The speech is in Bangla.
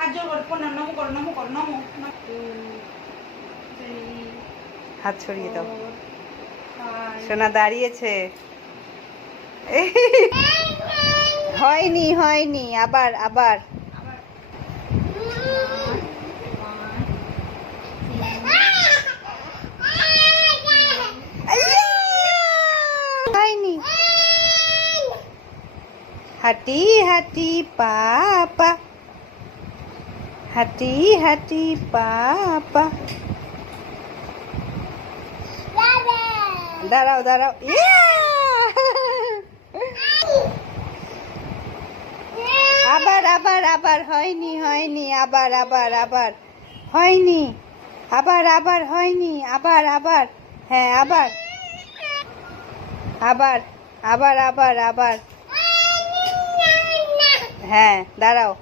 হাত জোর করে প্রণাম নমো করো নমো করো নমো। হাত ছড়িয়ে দাও। সোনা দাঁড়িয়েছে। হয়নি হয়নি, আবার আবার। হয়নি। হাঁটি হাঁটি পাপা, হাঁটি হাঁটি পাপা। দাঁড়াও দাঁড়াও। আবার আবার আবার, হয়নি হয়নি, আবার আবার আবার, হয়নি, আবার আবার, হয়নি, আবার আবার, হ্যাঁ আবার, আবার আবার আবার আবার, হ্যাঁ দাঁড়াও।